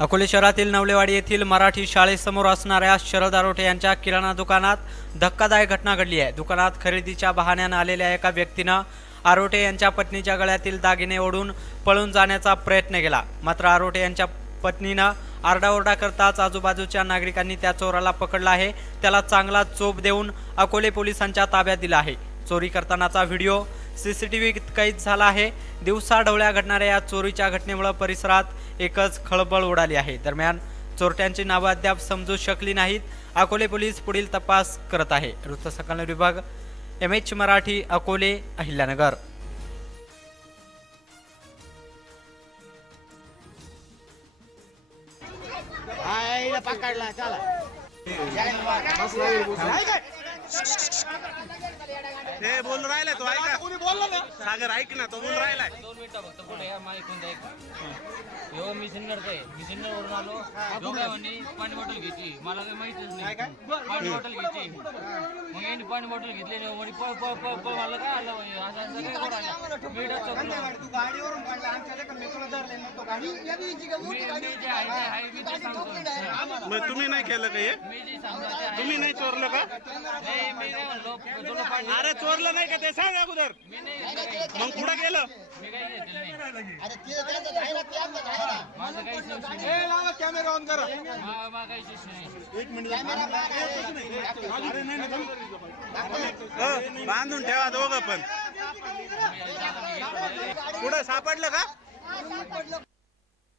अकोले शहरातील नवलेवाडी येथील मराठी शाळेसमोर असणाऱ्या शरद आरोटे यांच्या किराणा दुकानात धक्कादायक घटना घडली आहे. दुकानात खरेदीच्या बहाण्यानं आलेल्या एका व्यक्तीनं आरोटे यांच्या पत्नीच्या गळ्यातील दागिने ओढून पळून जाण्याचा प्रयत्न केला. मात्र आरोटे यांच्या पत्नीनं आरडाओरडा करताच आजूबाजूच्या नागरिकांनी त्या चोराला पकडला आहे. त्याला चांगला चोप देऊन अकोले पोलिसांच्या ताब्यात दिला आहे. चोरी करतानाचा व्हिडिओ सीसीटीव्ही कैद झाला आहे. दिवसा ढवळ्या घडणाऱ्या या चोरीच्या घटनेमुळे परिसरात एकच खळबळ उडाली आहे. दरम्यान चोरट्यांची नावं अद्याप समजू शकली नाहीत. अकोले पोलीस पुढील तपास करत आहे. वृत्तसंकलन विभाग एम एच मराठी अकोले अहिल्यानगर. पकडला चला. ते बोलून राहिलाय तो ऐका. सागर ऐक ना तो बोलून राहिलाय. दोन मिनिटं फक्त पुढे या माईक हो मी सिन्नरचा आहे. मी सिन्नरवरून आलो. जो काय म्हणे पाणी बॉटल घेतली मला काही माहितच नाही. पाणी बॉटल घेतली मग यांनी पाणी बॉटल घेतली नाही म्हणे पळ पळ पळ पळ मला काय आलं म्हणे? असं असं काय करू आलं मी डास चौकलो. तू गाडीवरून पडला आमच्या लेकरं मित्र धरले मग तो गाडी. मी मी जे आहे ते आहे मी ते सांगतो. मग तुम्ही नाही केलं का हे? मी जे सांगतो ते आहे. तुम्ही नाही चोरलं का? नाही मी काय म्हणलो तुला पाणी अरे चोरलं नाही का ते? सांग अगोदर. मग कुठं गेलं. कॅमेरा ऑन करा. मा- मा काहीच नाही बांधून ठेवा दोघं पण. कुठं सापडलं का?